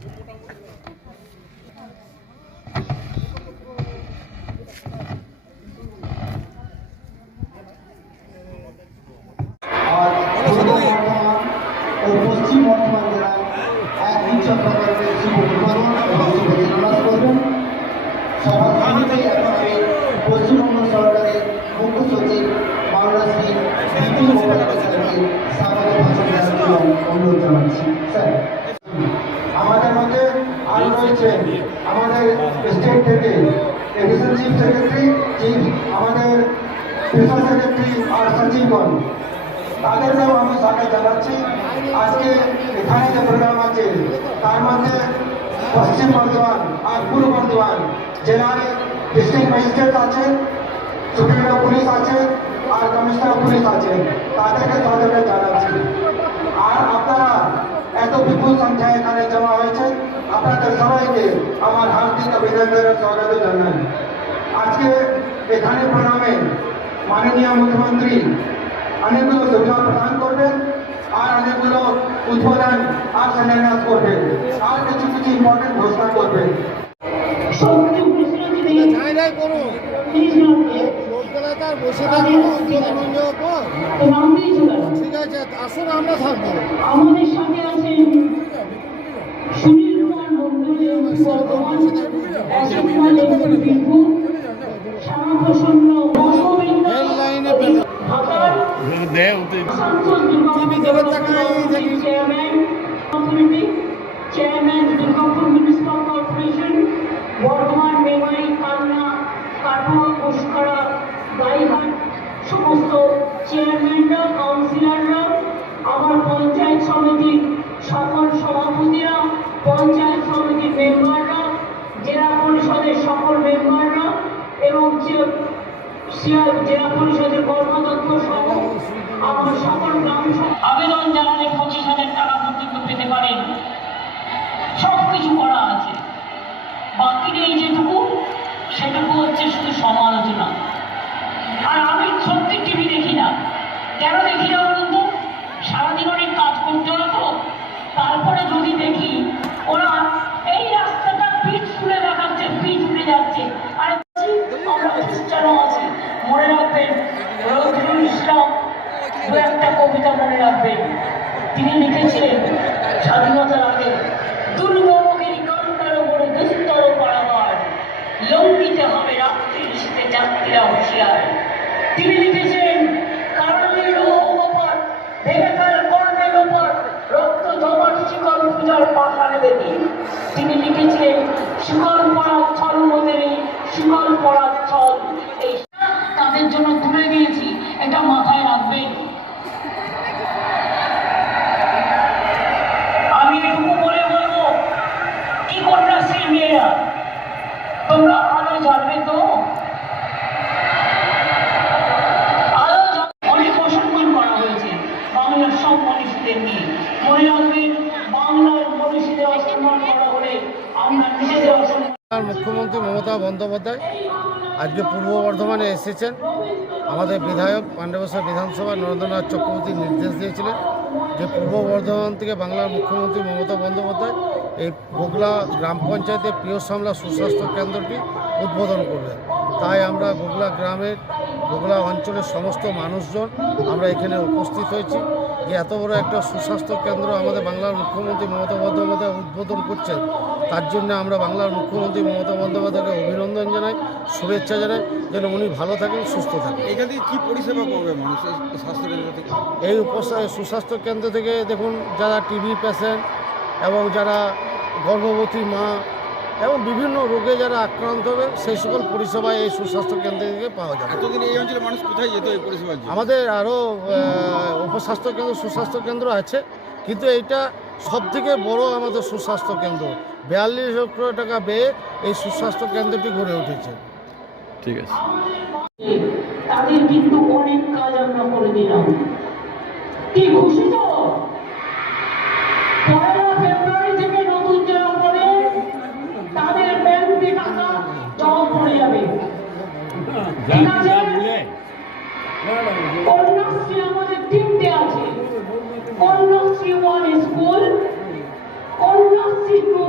পশ্চিম বর্ধমান জেলায় একদিন সরকারের শুভ উদ্বোধন এবং শুভ শিলান্যাস করবেন। সভাপতিতে আমি পশ্চিমবঙ্গ সরকারের মুখ্য সচিব মাওলানা শ্রী বিপুল মুখোপাধ্যায়কে স্বাগত ভাষণ দেওয়ার জন্য অনুরোধ জানাচ্ছি। স্যার, আমাদের মধ্যে আরও রয়েছে আমাদের স্টেট থেকে এডিশনাল চিফ সেক্রেটারি, আমাদের স্পেশাল সেক্রেটারি আর সচিবগণ, তাদেরকেও আমি স্বাগত জানাচ্ছি। আজকে এখানে যে প্রোগ্রাম আছে তার মধ্যে পশ্চিম বর্ধমান আর পূর্ব বর্ধমান জেলার ডিস্ট্রিক্ট ম্যাজিস্ট্রেট আছে, সুপ্রিম পুলিশ আছে আর কমিশনার পুলিশ আছে, তাদেরকে স্বাগত জানাচ্ছি। আর আপনারা এত বিপুল সংখ্যায় এখানে জমা হয়েছে, আপনাদের সবাইকে আমার হার্দিক অভিনন্দনের স্বাগত জানাই। আজকে এখানে প্রোগ্রামে মাননীয় মুখ্যমন্ত্রী অনেকগুলো সুবিধা প্রদান করবেন আর অনেকগুলো উদ্বোধন আর শিলান্যাস করবেন আর কিছু কিছু ইম্পর্টেন্ট ঘোষণা করবেন। ঠিক আছে, আসুন আমরা থাকবো। আমাদের সাথে আছেন Sunil Kumar Mondal, Bardhaman Birbhum, Shyamaprasanna chairman Durgapur municipal corporation, Bardhaman, Memari, Kalna, Katwa, Ghoshpara, Gaighat, সমস্ত চেয়ারম্যানরা, কাউন্সিলররা, আমার পঞ্চায়েত সমিতির সকল সভাপতিরা, পঞ্চায়েত সমিতির মেম্বাররা, জেলা পরিষদের সকল মেম্বাররা এবং জেলা পরিষদের কর্মদক্ষ সহ আমার সকল গ্রাম আবেদন জানালে 25,000 টাকা পর্যন্ত পেতে পারেন। সবকিছু করা আছে, বাকি নেই যেটুকু, সেটুকু হচ্ছে শুধু সমালোচনা। আর আমি সত্যি টিভি দেখি না। কেন দেখি না বলুন তো? সারাদিন অনেক কাজ করতে হয় তো, তারপরে যদি দেখি ওরা এই রাস্তাটা পিচ তুলে দেখাচ্ছে, পিচ উঠে যাচ্ছে, আর আমরা খ্রিস্টানও আছি। মনে রাখবেন, নজরুল ইসলাম দু একটা কবিতা মনে রাখবেন, তিনি লিখেছিলেন স্বাধীনতার আগে, দুর্গমগিরি কান্তার ওপরে দুস্তর পারাবার, লঙ্ঘিতে হবে রাত্রির শীতে যাত্রীরা হুঁশিয়ার। তিনি লিখেছেন কারণের ওপর ভেঙেকার কর্ণের ওপর রক্ত জমাট শিকল পূজার পাখানে বেদি। তিনি লিখেছিলেন শিকল পড়ার ছল মদের শিকল পড়ার ছল। এই তাদের জন্য তুলে দিয়েছি, এটা মাথায় রাখবেন। আমি এটুকু বলে বলবো, কি কন্যাশ্রী মেয়েরা তোমরা আলো জ্বালবে তো? অনেক অসম্মান করা হয়েছে বাংলার সব মনীষীদের নিয়ে। মনে রাখবেন, বাংলার মনীষীদের অসম্মান করা হলে আমরা নিজেদের অসম্মান। মুখ্যমন্ত্রী মমতা বন্দ্যোপাধ্যায় আজকে পূর্ব বর্ধমানে এসেছেন। আমাদের বিধায়ক পাণ্ডবেশ্বর বিধানসভা নরেন্দ্রনাথ চক্রবর্তী নির্দেশ দিয়েছিলেন যে পূর্ব বর্ধমান থেকে বাংলার মুখ্যমন্ত্রী মমতা বন্দ্যোপাধ্যায় এই গোগলা গ্রাম পঞ্চায়েতের প্রিয় সামলা সুস্বাস্থ্য কেন্দ্রটি উদ্বোধন করবেন। তাই আমরা গোগলা গ্রামের, গোগলা অঞ্চলের সমস্ত মানুষজন আমরা এখানে উপস্থিত হয়েছি যে এত বড় একটা সুস্বাস্থ্য কেন্দ্র আমাদের বাংলার মুখ্যমন্ত্রী মমতা বন্দ্যোপাধ্যায় উদ্বোধন করছেন। তার জন্য আমরা বাংলার মুখ্যমন্ত্রী মমতা বন্দ্যোপাধ্যায়কে অভিনন্দন জানাই, শুভেচ্ছা জানাই, যেন উনি ভালো থাকেন, সুস্থ থাকেন। এখানে কি পরিষেবা পাবে মানুষ এই স্বাস্থ্যকেন্দ্র থেকে? এই সুস্বাস্থ্য কেন্দ্র থেকে দেখুন, যারা টিবি পেশেন্ট এবং যারা গর্ভবতী মা এবং বিভিন্ন রোগে যারা আক্রান্ত হবে, সেই সকল পরিষেবা এই সুস্বাস্থ্য কেন্দ্র থেকে পাওয়া যাবে। এতদিন এই অঞ্চলে মানুষ কোথায় যেত এই পরিষেবা? আমাদের আরও উপস্বাস্থ্য কেন্দ্র, সুস্বাস্থ্য কেন্দ্র আছে, কিন্তু এইটা সবথেকে বড় আমাদের সুস্বাস্থ্য কেন্দ্র। 42 লক্ষ টাকা ব্যয়ে এই সুস্বাস্থ্য কেন্দ্রটি গড়ে উঠেছে। ঠিক আছে, তাদের কিন্তু অনেক কাজ আমরা করে দিলাম। কি খুশি তো? 1 ফেব্রুয়ারি থেকে নতুন যারা পড়ে তাদের ব্যাংকে টাকা জমা পড়ে যাবে। ঠিক আছে? কন্যাশ্রী আমাদের 3টে আছে। কন্যাশ্রী 1 স্কুল, কন্যাশ্রী 2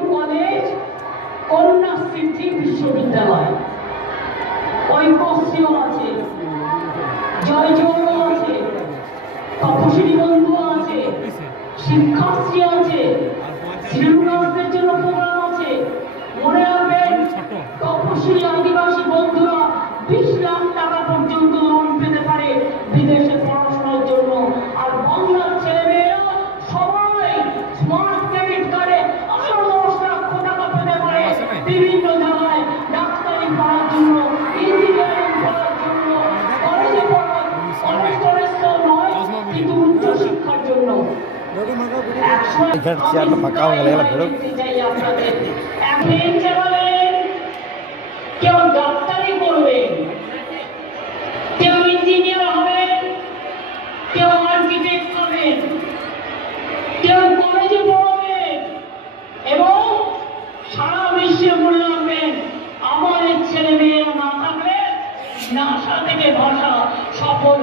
এখানে চেয়ারটা ফাঁকা হয়ে গেল, এগুলো বেরো। কেউ ডাক্তারি করবে, কেউ ইঞ্জিনিয়ার হবে, কেউ আর্কিটেক্ট হবে, কেউ কলেজে পড়বে এবং সারা বিশ্বে মনে রাখবেন আমাদের ছেলে মেয়েরা না থাকলে নাসা থেকে ভাষা সফল